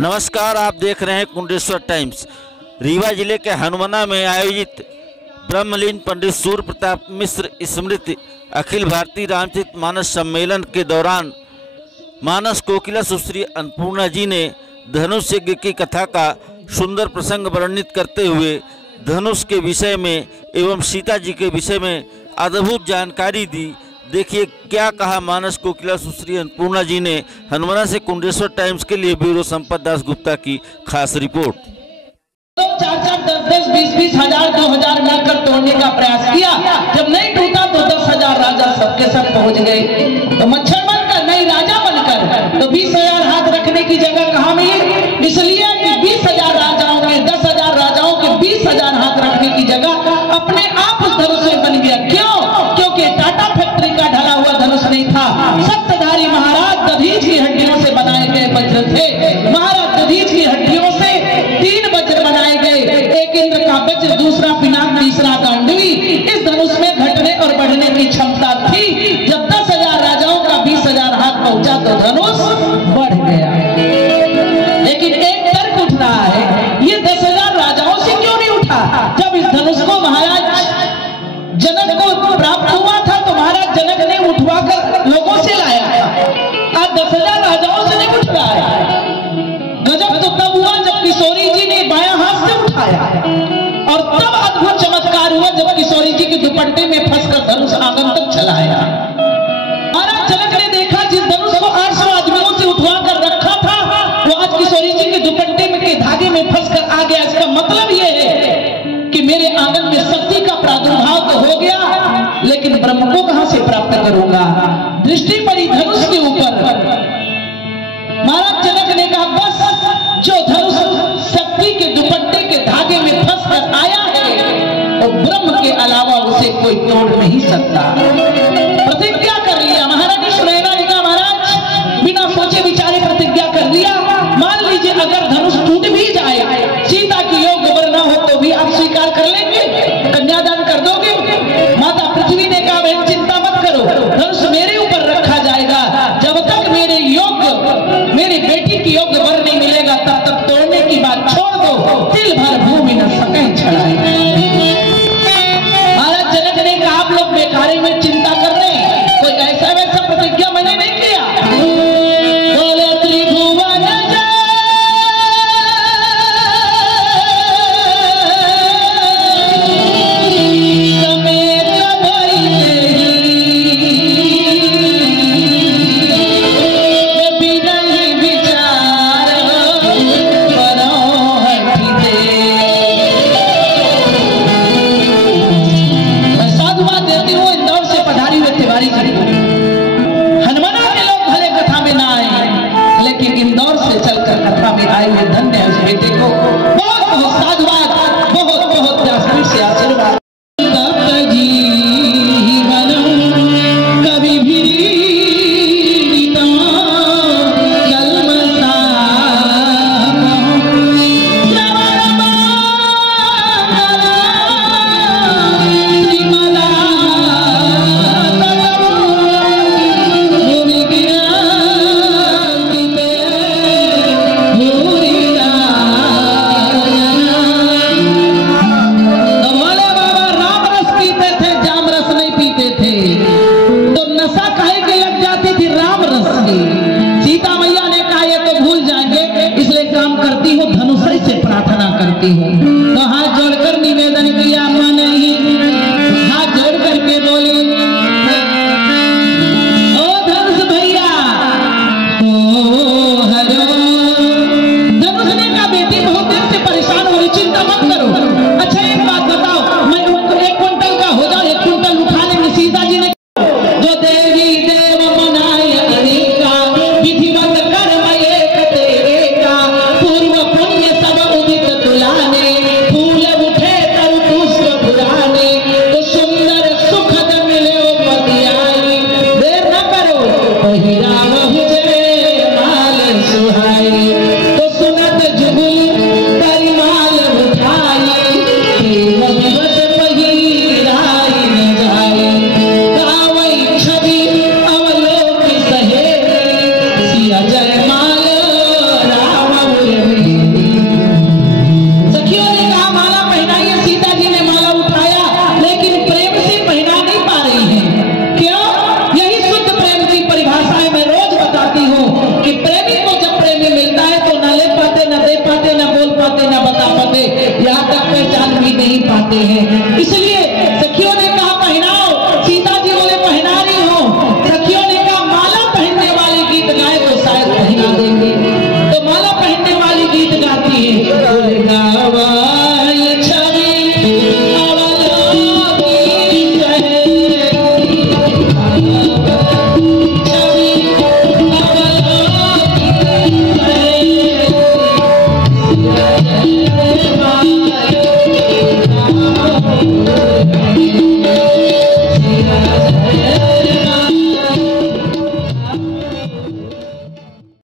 नमस्कार, आप देख रहे हैं कुंडेश्वर टाइम्स। रीवा जिले के हनुमना में आयोजित ब्रह्मलीन पंडित सूर्य प्रताप मिश्र स्मृति अखिल भारतीय रामचरित मानस सम्मेलन के दौरान मानस कोकिला सुश्री अन्नपूर्णा जी ने धनुष यज्ञ की कथा का सुंदर प्रसंग वर्णित करते हुए धनुष के विषय में एवं सीता जी के विषय में अद्भुत जानकारी दी। देखिए क्या कहा मानस कोकिला सुश्री अन्नपूर्णा जी ने। हनुमाना से कुंडेश्वर टाइम्स के लिए ब्यूरो संपत दास गुप्ता की खास रिपोर्ट। 4-4, 10-10, 20-20 हजार 2000 मिलकर तोड़ने का प्रयास किया। जब नहीं टूटा तो 10,000 राजा सबके सब पहुंच गए। तो